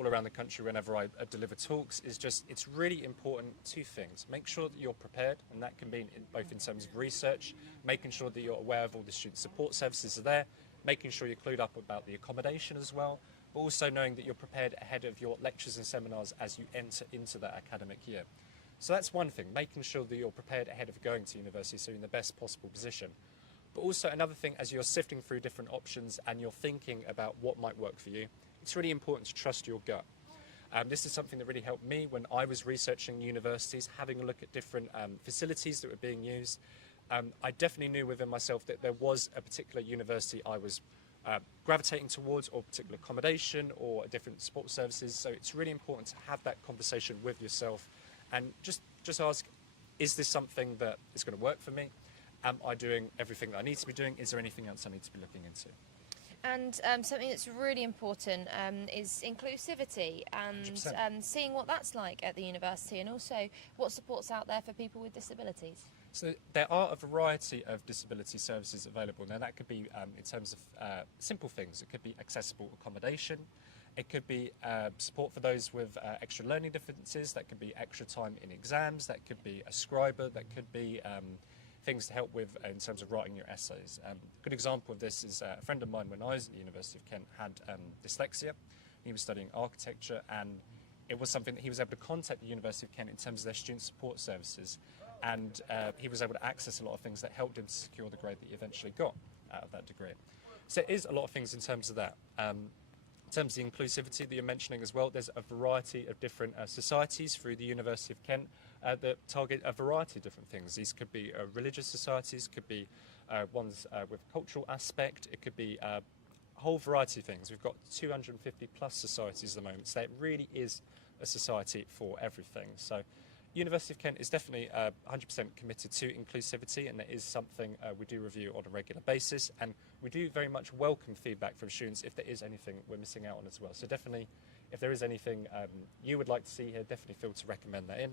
all around the country whenever I deliver talks is just, it's really important, two things. Make sure that you're prepared, and that can be both in terms of research, making sure that you're aware of all the student support services are there, making sure you're clued up about the accommodation as well, but also knowing that you're prepared ahead of your lectures and seminars as you enter into that academic year. So that's one thing, making sure that you're prepared ahead of going to university so you're in the best possible position. But also another thing, as you're sifting through different options and you're thinking about what might work for you, it's really important to trust your gut. This is something that really helped me when I was researching universities, having a look at different facilities that were being used. I definitely knew within myself that there was a particular university I was gravitating towards, or particular accommodation or different support services. So it's really important to have that conversation with yourself and just ask, is this something that is going to work for me? Am I doing everything that I need to be doing? Is there anything else I need to be looking into? And something that's really important is inclusivity and seeing what that's like at the university, and also what support's out there for people with disabilities. So there are a variety of disability services available. Now that could be in terms of simple things. It could be accessible accommodation. It could be support for those with extra learning differences. That could be extra time in exams. That could be a scriber. That could be things to help with in terms of writing your essays. A good example of this is a friend of mine when I was at the University of Kent had dyslexia. He was studying architecture, and it was something that he was able to contact the University of Kent in terms of their student support services, and he was able to access a lot of things that helped him to secure the grade that he eventually got out of that degree. So there is a lot of things in terms of that. In terms of the inclusivity that you're mentioning as well, there's a variety of different societies through the University of Kent that target a variety of different things. These could be religious societies, could be ones with cultural aspect, it could be a whole variety of things. We've got 250 plus societies at the moment, so it really is a society for everything. So University of Kent is definitely 100% committed to inclusivity, and that is something we do review on a regular basis, and we do very much welcome feedback from students if there is anything we're missing out on as well. So definitely, if there is anything you would like to see here, definitely feel to recommend that in.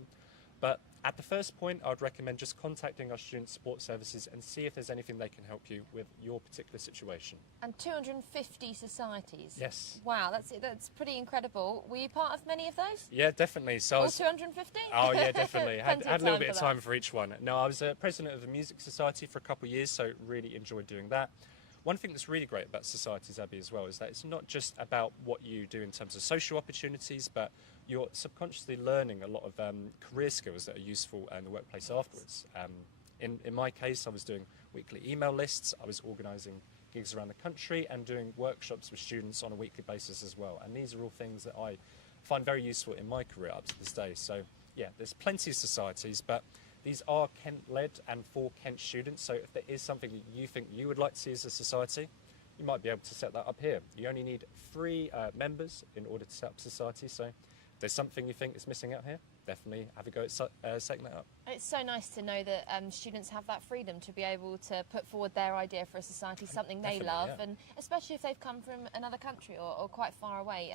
But at the first point, I would recommend just contacting our student support services and see if there's anything they can help you with your particular situation. And 250 societies? Yes. Wow, that's pretty incredible. Were you part of many of those? Yeah, definitely. So all 250? Oh yeah, definitely. had a little bit of that. time for each one. No, I was president of the Music Society for a couple of years, so really enjoyed doing that. One thing that's really great about societies, Abby, as well, is that it's not just about what you do in terms of social opportunities, but you're subconsciously learning a lot of career skills that are useful in the workplace afterwards. In my case, I was doing weekly email lists, I was organising gigs around the country and doing workshops with students on a weekly basis as well. And these are all things that I find very useful in my career up to this day. So yeah, there's plenty of societies, but these are Kent-led and for Kent students. So if there is something that you think you would like to see as a society, you might be able to set that up here. You only need 3 members in order to set up a society. So if there's something you think is missing out here, definitely have a go at setting that up. It's so nice to know that students have that freedom to be able to put forward their idea for a society, something they love, and especially if they've come from another country or quite far away.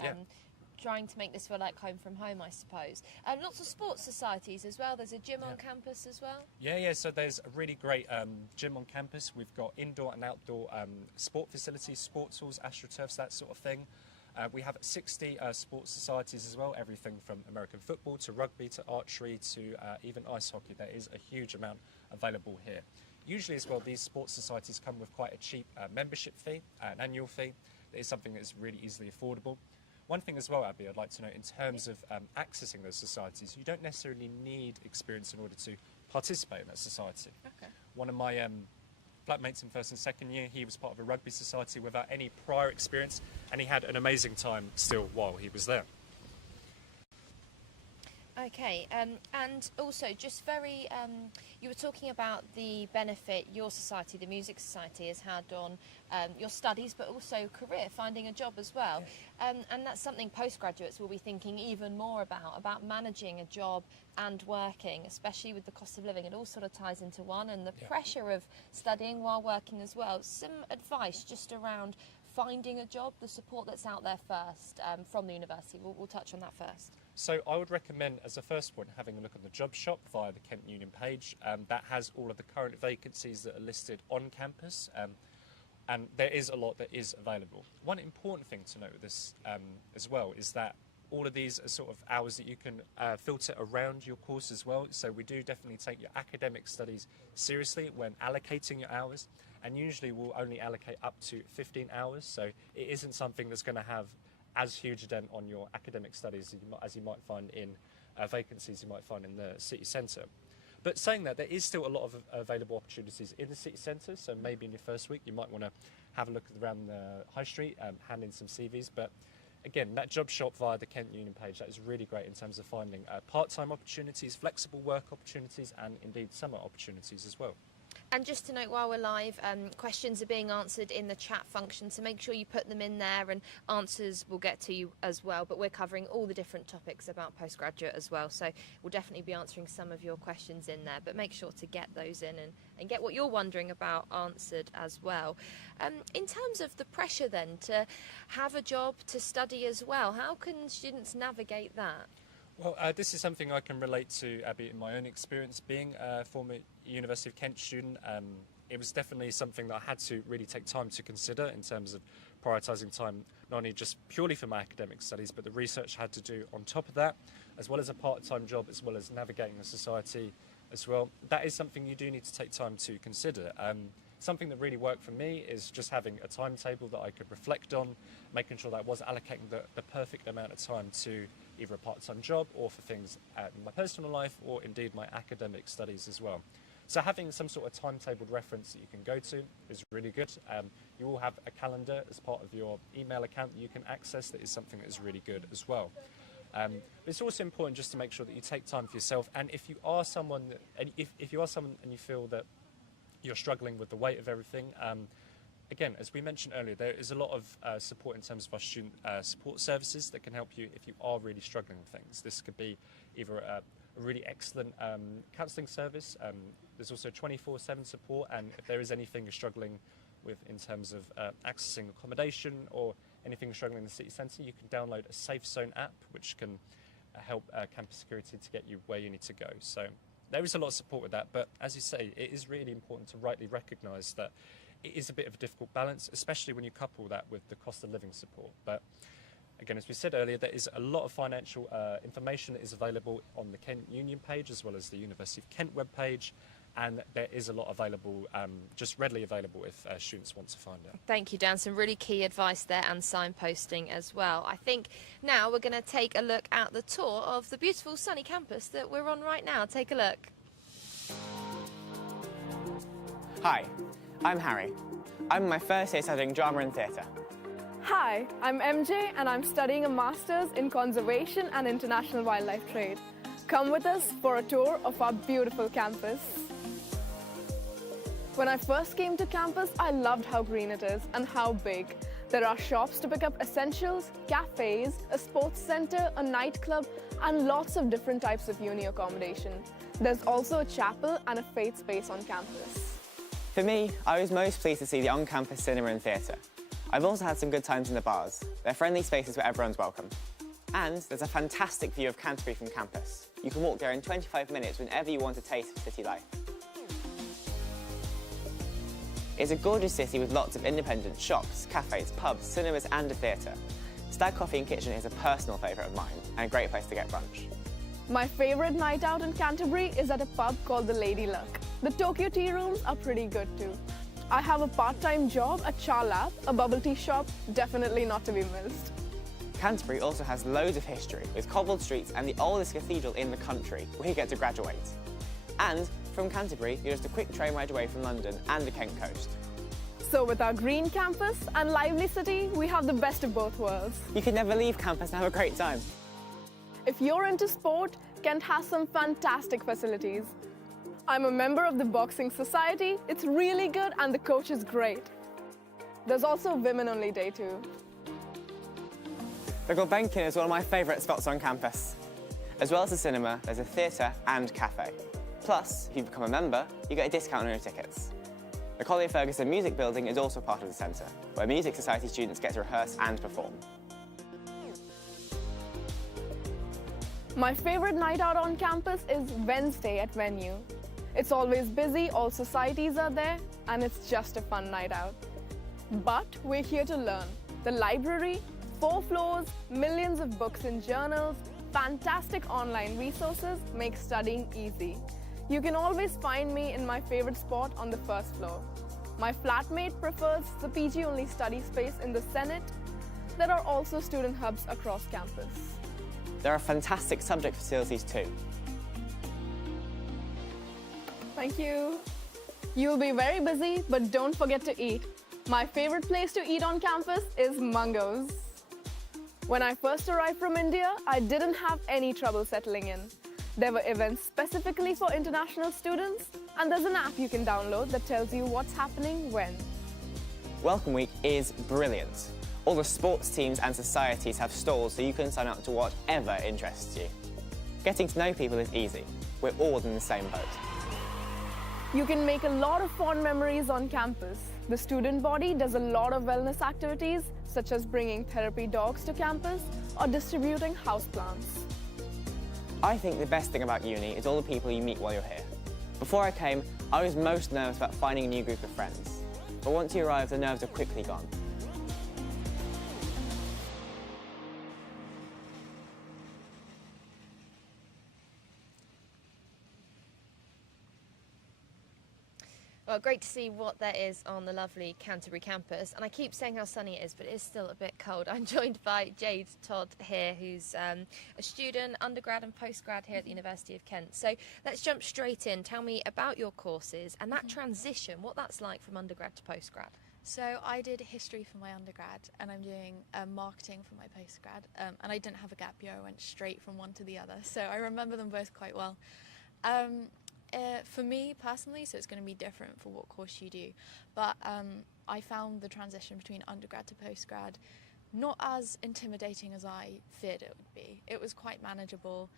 Trying to make this feel like home from home, I suppose. Lots of sports societies as well. There's a gym on campus as well. Yeah, so there's a really great gym on campus. We've got indoor and outdoor sport facilities, sports halls, astroturfs, that sort of thing. We have 60 sports societies as well, everything from American football to rugby to archery to even ice hockey. There is a huge amount available here. Usually as well, these sports societies come with quite a cheap membership fee, an annual fee. That is something that is really easily affordable. One thing as well, Abby, I'd like to know in terms of accessing those societies, you don't necessarily need experience in order to participate in that society. Okay. One of my flatmates in first and second year, he was part of a rugby society without any prior experience, and he had an amazing time still while he was there. Okay, and also just very, you were talking about the benefit your society, the Music Society, has had on your studies, but also career, finding a job as well. And that's something postgraduates will be thinking even more about managing a job and working, especially with the cost of living. It all sort of ties into one, and the pressure of studying while working as well. Some advice just around finding a job, the support that's out there first from the university. We'll touch on that first. So I would recommend, as a first point, having a look at the job shop via the Kent Union page. That has all of the current vacancies that are listed on campus, and there is a lot that is available. One important thing to note with this as well is that all of these are sort of hours that you can filter around your course as well. So we do definitely take your academic studies seriously when allocating your hours, and usually we'll only allocate up to 15 hours. So it isn't something that's going to have as huge a dent on your academic studies as you might find in vacancies you might find in the city centre. But saying that, there is still a lot of available opportunities in the city centre, so maybe in your first week you might want to have a look around the high street, hand in some CVs. But again, that job shop via the Kent Union page, that is really great in terms of finding part-time opportunities, flexible work opportunities, and indeed summer opportunities as well. And just to note while we're live, questions are being answered in the chat function, so make sure you put them in there and answers will get to you as well. But we're covering all the different topics about postgraduate as well, so we'll definitely be answering some of your questions in there. But make sure to get those in and get what you're wondering about answered as well. In terms of the pressure then to have a job, to study as well, how can students navigate that? Well, this is something I can relate to in my own experience. Being a former University of Kent student, it was definitely something that I had to really take time to consider in terms of prioritising time, not only just purely for my academic studies, but the research I had to do on top of that, as well as a part-time job, as well as navigating the society as well. That is something you do need to take time to consider. Something that really worked for me is just having a timetable that I could reflect on, making sure that I was allocating the perfect amount of time to either a part-time job or for things in my personal life or indeed my academic studies as well. So having some sort of timetabled reference that you can go to is really good. You will have a calendar as part of your email account that you can access. That is something that is really good as well. But it's also important just to make sure that you take time for yourself. And if you are someone if you are someone and you feel that you're struggling with the weight of everything, again, as we mentioned earlier, there is a lot of support in terms of our student support services that can help you if you are really struggling with things. This could be either a really excellent counselling service. There's also 24/7 support, and if there is anything you're struggling with in terms of accessing accommodation or anything you're struggling in the city centre, you can download a Safe Zone app, which can help campus security to get you where you need to go. So there is a lot of support with that, but as you say, it is really important to rightly recognise that it is a bit of a difficult balance, especially when you couple that with the cost of living support. But again, as we said earlier, there is a lot of financial information that is available on the Kent Union page as well as the University of Kent webpage, and there is a lot available, just readily available if students want to find it. Thank you, Dan. Some really key advice there and signposting as well. I think now we're going to take a look at the tour of the beautiful sunny campus that we're on right now. Take a look. Hi, I'm Harry. I'm in my first year studying drama and theatre. Hi, I'm MJ and I'm studying a Master's in Conservation and International Wildlife Trade. Come with us for a tour of our beautiful campus. When I first came to campus, I loved how green it is and how big. There are shops to pick up essentials, cafes, a sports centre, a nightclub, and lots of different types of uni accommodation. There's also a chapel and a faith space on campus. For me, I was most pleased to see the on-campus cinema and theatre. I've also had some good times in the bars. They're friendly spaces where everyone's welcome. And there's a fantastic view of Canterbury from campus. You can walk there in 25 minutes whenever you want a taste of city life. It's a gorgeous city with lots of independent shops, cafes, pubs, cinemas and a theatre. Stag Coffee and Kitchen is a personal favourite of mine and a great place to get brunch. My favourite night out in Canterbury is at a pub called the Lady Luck. The Tokyo tea rooms are pretty good too. I have a part-time job at Cha Lab, a bubble tea shop, definitely not to be missed. Canterbury also has loads of history with cobbled streets and the oldest cathedral in the country where you get to graduate. And from Canterbury, you're just a quick train ride away from London and the Kent coast. So with our green campus and lively city, we have the best of both worlds. You can never leave campus and have a great time. If you're into sport, Kent has some fantastic facilities. I'm a member of the Boxing Society. It's really good and the coach is great. There's also women-only day too. The Gulbenkian is one of my favourite spots on campus. As well as the cinema, there's a theatre and cafe. Plus, if you become a member, you get a discount on your tickets. The Collier Ferguson Music Building is also part of the centre, where Music Society students get to rehearse and perform. My favourite night out on campus is Wednesday at Venue. It's always busy, all societies are there, and it's just a fun night out. But we're here to learn. The library, 4 floors, millions of books and journals, fantastic online resources make studying easy. You can always find me in my favorite spot on the first floor. My flatmate prefers the PG-only study space in the Senate. There are also student hubs across campus. There are fantastic subject facilities too. Thank you. You'll be very busy, but don't forget to eat. My favorite place to eat on campus is Mango's. When I first arrived from India, I didn't have any trouble settling in. There were events specifically for international students, and there's an app you can download that tells you what's happening when. Welcome Week is brilliant. All the sports teams and societies have stalls so you can sign up to whatever interests you. Getting to know people is easy. We're all in the same boat. You can make a lot of fond memories on campus. The student body does a lot of wellness activities, such as bringing therapy dogs to campus or distributing houseplants. I think the best thing about uni is all the people you meet while you're here. Before I came, I was most nervous about finding a new group of friends. But once you arrive, the nerves are quickly gone. Well, great to see what there is on the lovely Canterbury campus. And I keep saying how sunny it is, but it is still a bit cold. I'm joined by Jade Todd here, who's a student, undergrad and postgrad here at the University of Kent. So let's jump straight in. Tell me about your courses and that transition, what that's like from undergrad to postgrad. So I did history for my undergrad and I'm doing marketing for my postgrad. And I didn't have a gap year, I went straight from one to the other. So I remember them both quite well. For me personally, so it's going to be different for what course you do, but I found the transition between undergrad to postgrad not as intimidating as I feared it would be. It was quite manageable.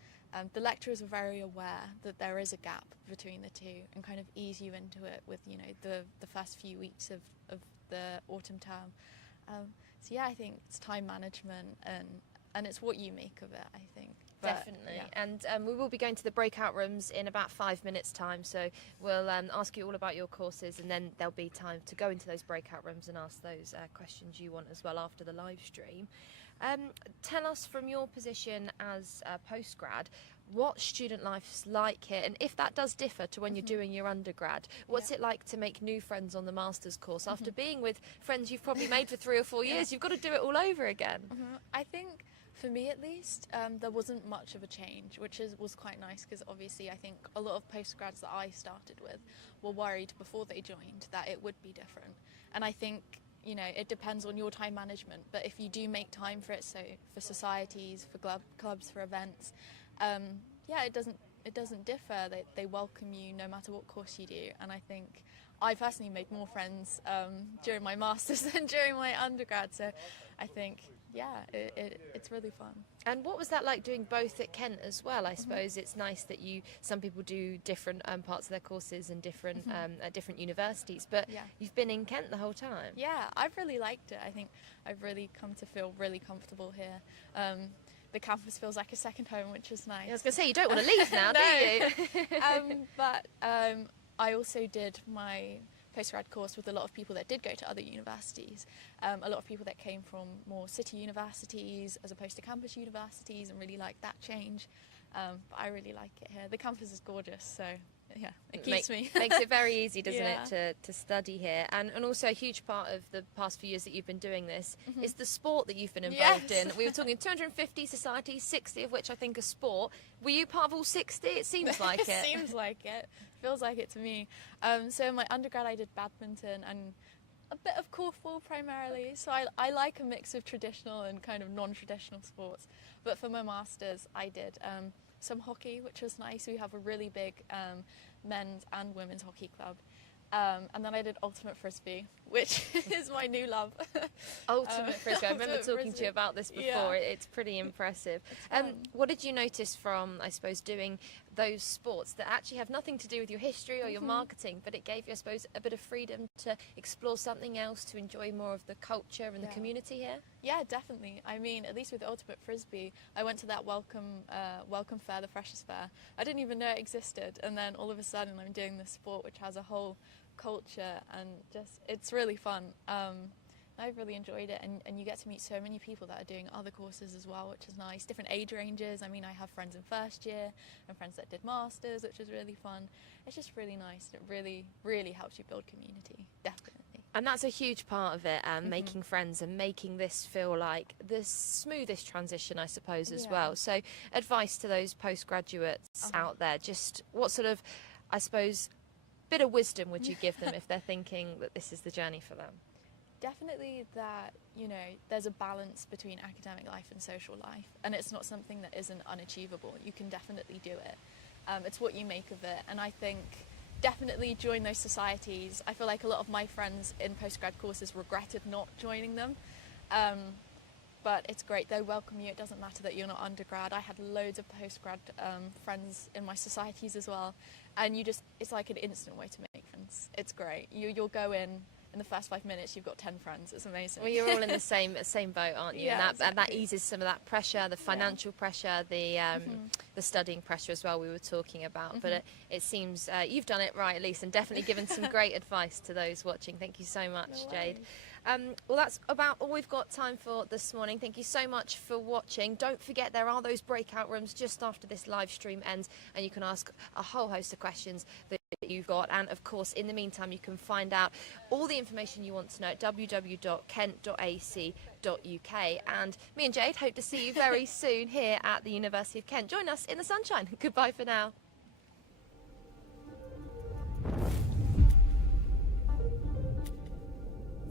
The lecturers were very aware that there is a gap between the two and kind of ease you into it with, you know, the first few weeks of the autumn term. So yeah, I think it's time management and it's what you make of it, I think. Definitely. Yeah. And we will be going to the breakout rooms in about 5 minutes time, so we'll ask you all about your courses and then there'll be time to go into those breakout rooms and ask those questions you want as well after the live stream. Tell us from your position as a postgrad what student life's like here, and if that does differ to when you're doing your undergrad, what's it like to make new friends on the master's course after being with friends you've probably made for 3 or 4 years? You've got to do it all over again. I think for me at least, there wasn't much of a change, which was quite nice because obviously I think a lot of postgrads that I started with were worried before they joined that it would be different. And I think, you know, it depends on your time management, but if you do make time for it, so for societies, for clubs, for events, yeah, it doesn't differ. They welcome you no matter what course you do. And I think I personally made more friends during my master's than during my undergrad, so I think yeah, it's really fun. And what was that like doing both at Kent as well? I suppose it's nice that some people do different parts of their courses in different at different universities, but you've been in Kent the whole time. Yeah, I've really liked it. I think I've really come to feel really comfortable here. The campus feels like a second home, which is nice. I was going to say, you don't want to leave now, do you? But I also did my postgrad course with a lot of people that did go to other universities, a lot of people that came from more city universities as opposed to campus universities and really liked that change. But I really like it here. The campus is gorgeous, so yeah, it keeps me. Makes it very easy, doesn't it, to study here. And also a huge part of the past few years that you've been doing this is the sport that you've been involved in. We were talking 250 societies, 60 of which I think are sport. Were you part of all 60? It seems like it. It seems like it. Feels like it to me. So in my undergrad I did badminton and a bit of korfball primarily. So I like a mix of traditional and kind of non-traditional sports. But for my masters I did some hockey, which was nice. We have a really big men's and women's hockey club. And then I did ultimate frisbee, which is my new love. Ultimate frisbee. I remember talking to you about this before. Yeah. It's pretty impressive. It's what did you notice from, I suppose, doing those sports that actually have nothing to do with your history or your marketing, but it gave you, I suppose, a bit of freedom to explore something else, to enjoy more of the culture and the community here? Yeah, definitely. I mean, at least with ultimate frisbee, I went to that welcome fair, the freshers fair. I didn't even know it existed, and then all of a sudden I'm doing this sport which has a whole culture and just it's really fun. I've really enjoyed it, and you get to meet so many people that are doing other courses as well, which is nice. Different age ranges. I mean, I have friends in first year and friends that did masters, which is really fun. It's just really nice. It really, really helps you build community, definitely. And that's a huge part of it, making friends and making this feel like the smoothest transition, I suppose, as well. So advice to those postgraduates out there, just what sort of, I suppose, bit of wisdom would you give them if they're thinking that this is the journey for them? Definitely that, you know, there's a balance between academic life and social life, and it's not something that isn't unachievable. You can definitely do it. It's what you make of it, and I think definitely join those societies. I feel like a lot of my friends in postgrad courses regretted not joining them, but it's great. They welcome you. It doesn't matter that you're not undergrad. I had loads of postgrad friends in my societies as well, and it's like an instant way to make friends. It's great. You'll go in the first 5 minutes, you've got 10 friends. It's amazing. Well, you're all in the same boat, aren't you? Yeah, and that eases some of that pressure, the financial pressure, the studying pressure as well we were talking about. But it seems you've done it right, Elise, and definitely given some great advice to those watching. Thank you so much, Jade. Well, that's about all we've got time for this morning. Thank you so much for watching. Don't forget there are those breakout rooms just after this live stream ends, and you can ask a whole host of questions that you've got. And of course, in the meantime, you can find out all the information you want to know at www.kent.ac.uk. And me and Jade hope to see you very soon here at the University of Kent. Join us in the sunshine. Goodbye for now.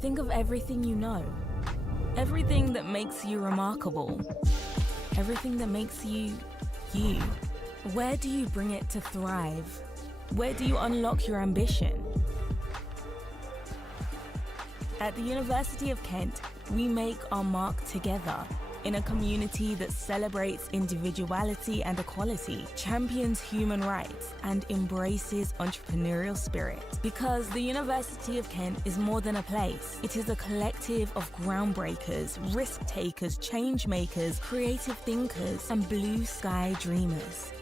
Think of everything you know. Everything that makes you remarkable. Everything that makes you, you. Where do you bring it to thrive? Where do you unlock your ambition? At the University of Kent, we make our mark together in a community that celebrates individuality and equality, champions human rights, and embraces entrepreneurial spirit. Because the University of Kent is more than a place. It is a collective of groundbreakers, risk takers, change makers, creative thinkers, and blue sky dreamers.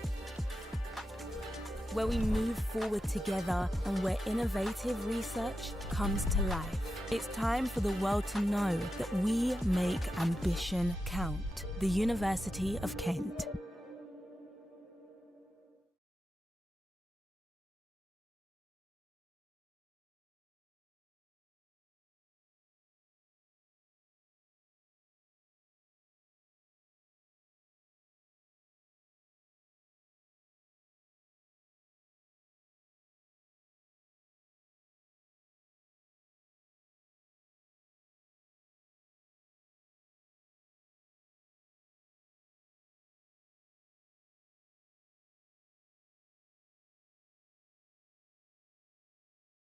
Where we move forward together and where innovative research comes to life. It's time for the world to know that we make ambition count. The University of Kent.